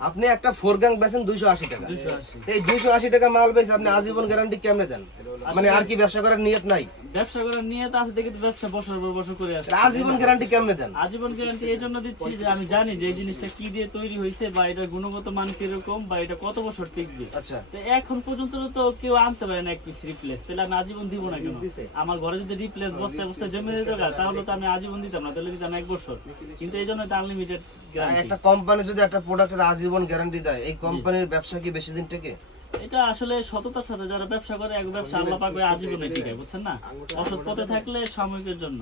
আপনি একটা four gang বেচেন দুইশো আশি টাকা। এই দুইশো আশি টাকা মাল বেচে আপনি আজীবন গ্যারান্টি কেমনে দেন? মানে আর কি ব্যবসা করার নিয়ত নাই? ব্যবসা করার নিয়ে তো আছে দেখি তো ব্যবসা বছর পর বছর করে আসছে। আজীবন গ্যারান্টি কেমনে দেন? আজীবন গ্যারান্টি এই জন্য দিচ্ছি যে আমি জানি যে এই জিনিসটা কি দিয়ে তৈরি হয়েছে বা এটার গুণগত মান কীরকম বা এটা কত বছর টিকবে। আচ্ছা। তো এখন পর্যন্ত তো কেউ আনতে পারে না এক পিস রিপ্লেস তাহলে আমি আজীবন দিব না কেন? আমার ঘরে যদি রিপ্লেস বস্তায় বস্তায় জমে যেত তাহলে তো আমি আজীবন দিতাম না তাহলে দিতাম এক বছর। কিন্তু এই জন্য আনলিমিটেড একটা কোম্পানি যদি একটা প্রোডাক্টের আজীবন গ্যারান্টি দেয় এই কোম্পানির ব্যবসা কি বেশি দিন টেকে? এটা আসলে সততার সাথে যারা ব্যবসা করে এক ব্যবসা আল্লাহ পাক আজীবনে টিকায় বুঝছেন না? অসৎ পথে থাকলে সাময়িকের জন্য।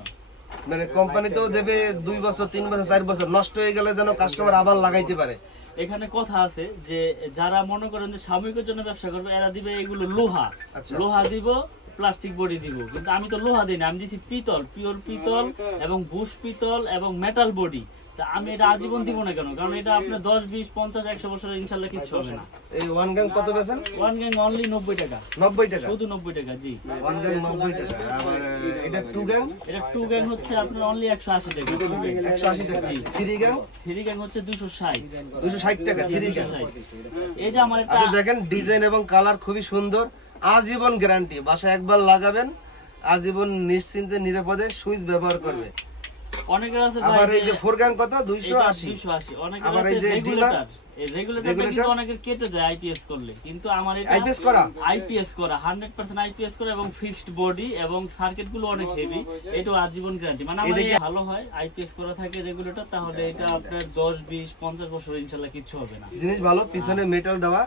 মানে কোম্পানি তো দেবে দুই বছর তিন বছর চার বছর নষ্ট হয়ে গেলে যেন কাস্টমার আবার লাগাইতে পারে। এখানে কথা আছে যে যারা মনে করেন যে সাময়িকের জন্য ব্যবসা করবে এরা দিবে এগুলো লোহা। আচ্ছা। লোহা দিব প্লাস্টিক বডি দিব। কিন্তু আমি তো লোহা দিই না আমি দিচ্ছি পিতল পিওর পিতল এবং বুশ পিতল এবং মেটাল বডি আমি এটা আজীবন দিব না কেন? কারণ এটা আপনার দশ বিশ পঞ্চাশ একশো বছর ইনশাল্লাহ কিচ্ছু হবে না। এই ওয়ান গ্যাং কত বেচেন? ওয়ান গ্যাং অনলি নব্বই টাকা। নব্বই টাকা? শুধু নব্বই টাকা জি। ওয়ান গ্যাং নব্বই টাকা। আবার এটা টু গ্যাং এটা টু গ্যাং হচ্ছে আপনার অনলি একশো আশি টাকা একশো আশি টাকা। থ্রি গ্যাং থ্রি গ্যাং হচ্ছে দুশো ষাট। দুশো ষাট টাকা থ্রি গ্যাং এই যে আমার একটা দেখেন ডিজাইন এবং কালার খুবই সুন্দর। আজীবন গ্যারান্টি বাসায় একবার লাগাবেন আজীবন নিশ্চিন্তে নিরাপদে সুইচ ব্যবহার করবে। অনেকের আছে আবার এই যে যে ফোর গ্যাং কত? দুইশো এটা আশি। 280 অনেকের আবার এই যে রেগুলেটর ডিমার? এই রেগুলেটরটা কিন্তু অনেকের কেটে যায় আইপিএস করলে। কিন্তু আমার এটা IPS করা? আইপিএস করা 100% আইপিএস করা এবং ফিক্সড বডি এবং সার্কিটগুলো অনেক হেভি এটা আজীবন গ্যারান্টি মানে আমার এই ভালো হয় আইপিএস করা থাকে রেগুলেটর তাহলে এটা আপনার 10 20 50 বছর ইনশাআল্লাহ কিচ্ছু হবে না। জিনিস ভালো পিছনে মেটাল দেওয়া।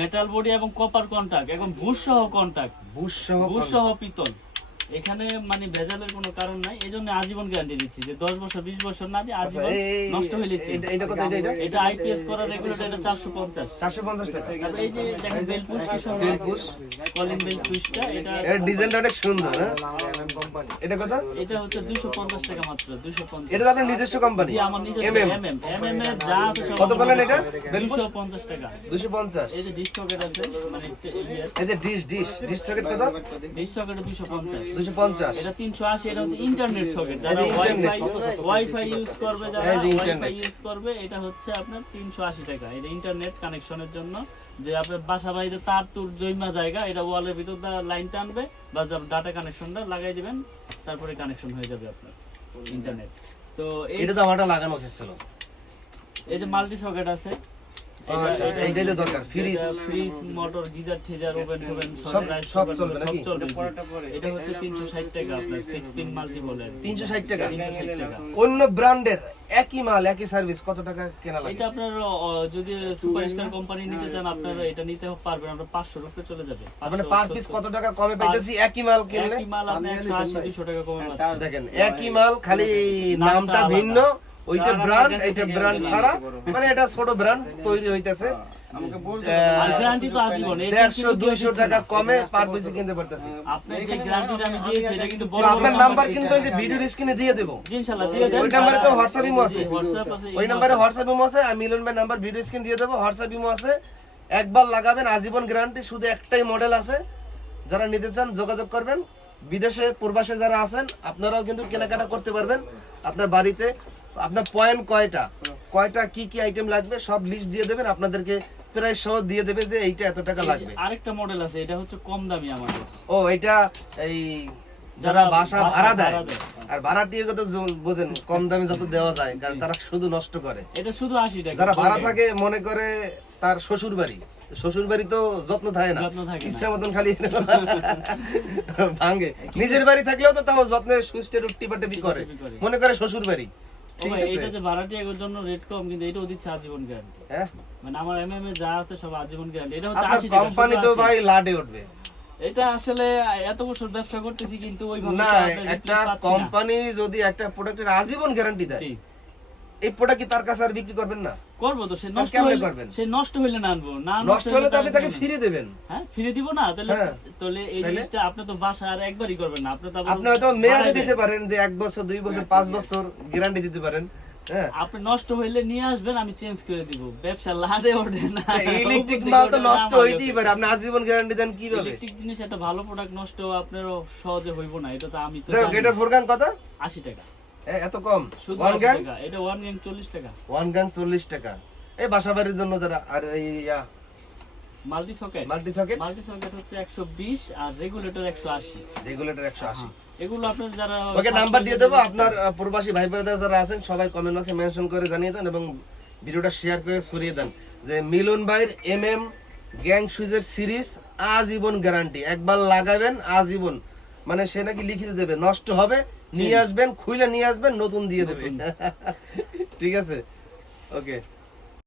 মেটাল বডি এবং কপার কন্টাক্ট এবং বুশ সহ কন্টাক্ট বুশ সহ বুশ সহ পিতল। এখানে মানে ভেজালের কোনো কারণ নাই এজন্য আজীবন গ্যারান্টি দিচ্ছি যে 10 বছর 20 বছর না দিয়ে আচ্ছা, আজীবন নষ্ট হইলে এটা- এটা কত এটা এটা এটা আইপিএস করা রেগুলেটর এটা 450 চারশো পঞ্চাশ টাকা। তারপর এই যে দেখেন বেল পুশ কি সুন্দর। Bell push. কলিং বেল সুইচটা এটা এর ডিজাইনটা অনেক সুন্দর হ্যাঁ? এটা কত? এটা হচ্ছে 250 টাকা মাত্র 250 এটা তো আপনার নিজস্ব কোম্পানি জি আমার নিজস্ব এমএম এমএম এর যা কত এটা? নিজস্ব। Bell push? 250 টাকা। দুশো পঞ্চাশ। এই যে ডিশ সকেট আছে মানে এই যে ডিশ ডিশ ডিশ সকেট কত? ডিশ সকেট 250 দুশো পঞ্চাশ। এটা 380 এটা হচ্ছে ইন্টারনেট সকেট যারা ওয়াইফাই ওয়াইফাই ইউজ করবে যারা ওয়াইফাই ইউজ করবে এটা হচ্ছে আপনার 380 টাকা। এটা ইন্টারনেট কানেকশনের জন্য যে আপনার বাসা বাড়িতে তার তুর জৈমা জায়গা এটা ওয়ালের ভিতর লাইন টানবে বা ডাটা কানেকশনটা লাগাই দিবেন তারপরে কানেকশন হয়ে যাবে আপনার ইন্টারনেট তো এটা তো আমারটা লাগানো ছিল। এই যে মাল্টি সকেট আছে আচ্ছা, আচ্ছা, এইটাই তো দরকার, ফ্রিজ। ফ্রিজ মোটর গিজার ঠিজার ওভেন টোভেন সব- সব চলবে নাকি? এটা হচ্ছে 360 টাকা আপনার 6 পিন মাল্টি বলে তিনশো ষাট টাকা। 360 টাকা অন্য ব্র্যান্ডের একই মাল একই সার্ভিস কত টাকা কেনা লাগে? এটা আপনার যদি সুপারস্টার কোম্পানি নিতে চান আপনারা এটা নিতে পারবেন আপনার 500 রুপে চলে যাবে। মানে পার পিস কত টাকা কমে পাইতেছি একই মাল কিনলে? একই মাল আপনি 180 200 টাকা কমে পাচ্ছেন দেখেন একই মাল খালি নামটা ভিন্ন। ওইটা ব্র্যান্ড এটা ব্র্যান্ড ছাড়া মানে এটা ছোট ব্র্যান্ড তৈরি হইতেছে। এটা দেড়শো দুইশো টাকা কমে পার পিস কিনতে পারতেছি। আপনি যে গ্যারান্টিটা আমি দিয়েছি এটা কিন্তু তো আপনার নাম্বার কিন্তু ওই যে ভিডিওর স্ক্রিনে দিয়ে দেবো। জি, ইনশাআল্লাহ দিয়ে দেন। ওই নাম্বারে তো হোয়াটসঅ্যাপ ইমো আছে। জি, WhatsApp আছে, ওই নাম্বারে হোয়াটসঅ্যাপ ইমো আছে আমি মিলন ভাই নাম্বার ভিডিও স্ক্রিন দিয়ে দেবো হোয়াটসঅ্যাপ ইমো আছে। একবার লাগাবেন আজীবন গ্যারান্টি শুধু একটাই মডেল আছে। যারা নিতে চান যোগাযোগ করবেন। বিদেশে প্রবাসে যারা আছেন আপনারাও কিন্তু কেনাকাটা করতে পারবেন। আপনার বাড়িতে আপনার পয়েন্ট কয়টা? কয়টা কি কি আইটেম লাগবে? সব লিস্ট দিয়ে দেবেন আপনাদেরকে প্রাইস সহ দিয়ে দেবে যে এইটা এত টাকা লাগবে। আরেকটা মডেল আছে এটা হচ্ছে কম দামি আমাদের ও এটা এই যারা বাসা ভাড়া দেয় ভাড়া দেয়। আর ভাড়াটিয়ে কত জ- বোঝেন কম দামে যত দেওয়া যায় কারণ তারা শুধু নষ্ট করে। এটা শুধু আশি টাকা যারা ভাড়া থাকে মনে করে তার শ্বশুর বাড়ি শ্বশুর বাড়ি তো যত্ন থাকে না। ইচ্ছা মতন খালি ভাঙে। নিজের বাড়ি থাকলেও তো তাও যত্নে সুস্থের টিপাটিপি করে। টিপাটিপি করে। মনে করে শ্বশুর বাড়ি ঠিক আছে। এটা যে ভাড়াটি জন্য রেট কম কিন্তু এটাও দিচ্ছে আজীবন গ্যারান্টি হ্যাঁ? মানে আমার এমএম এ যা আছে সব আজীবন গ্যারান্টি এটা হচ্ছে 80 টাকা কোম্পানি তো ভাই লাডে উঠবে। এটা আসলে এত বছর ব্যবসা করতেছি কিন্তু ওইভাবে না একটা। কোম্পানি যদি একটা প্রোডাক্টের আজীবন গ্যারান্টি দেয় এই প্রোডাক্ট কি তার কাছে আর বিক্রি করবেন না? করব তো সে নষ্ট হইলে করবেন? সে নষ্ট হইলে না আনব না নষ্ট হলে তো আপনি তাকে না। দেবেন। হ্যাঁ ফিরে দিব না তাহলে হ্যাঁ। তাহলে এই জিনিসটা আপনি তো বাসা আর একবারই করবেন না আপনি তো আপনি হয়তো মেয়াদে দিতে পারেন যে এক বছর দুই বছর পাঁচ বছর গ্যারান্টি দিতে পারেন হ্যাঁ। আপনি নষ্ট হইলে নিয়ে আসবেন আমি চেঞ্জ করে দিব। ব্যবসা লাড়ে ওঠে না। ইলেকট্রিক মাল তো নষ্ট হইতেই পারে আপনি আজীবন গ্যারান্টি দেন কীভাবে? ইলেকট্রিক জিনিস একটা ভালো প্রোডাক্ট নষ্ট আপনারও সহজে হইব না এটা তো আমি তো কত? 80 টাকা। এত কম? ওয়ান 80 গ্যাং টাকা এটা ওয়ান গ্যাং 40 টাকা। ওয়ান গ্যাং চল্লিশ টাকা। এই বাসা বাড়ির জন্য যারা আর এই ইয়া multi socket. Multi socket? Multi socket হচ্ছে একশো বিশ আর রেগুলেটর একশো আশি। রেগুলেটর একশো আশি। এগুলো আপনার যারা ওকে নাম্বার দিয়ে দেবো। আপনার প্রবাসী ভাই বোনেরা যারা আছেন সবাই কমেন্ট বক্সে মেনশন করে জানিয়ে দেন এবং ভিডিওটা শেয়ার করে ছড়িয়ে দেন। যে মিলন ভাইয়ের এম এম গ্যাং সুইজের সিরিজ আজীবন গ্যারান্টি একবার লাগাবেন আজীবন। মানে সে নাকি লিখিত দেবে নষ্ট হবে নিয়ে আসবেন খুইলে নিয়ে আসবেন নতুন দিয়ে দেবে। ঠিক আছে? ওকে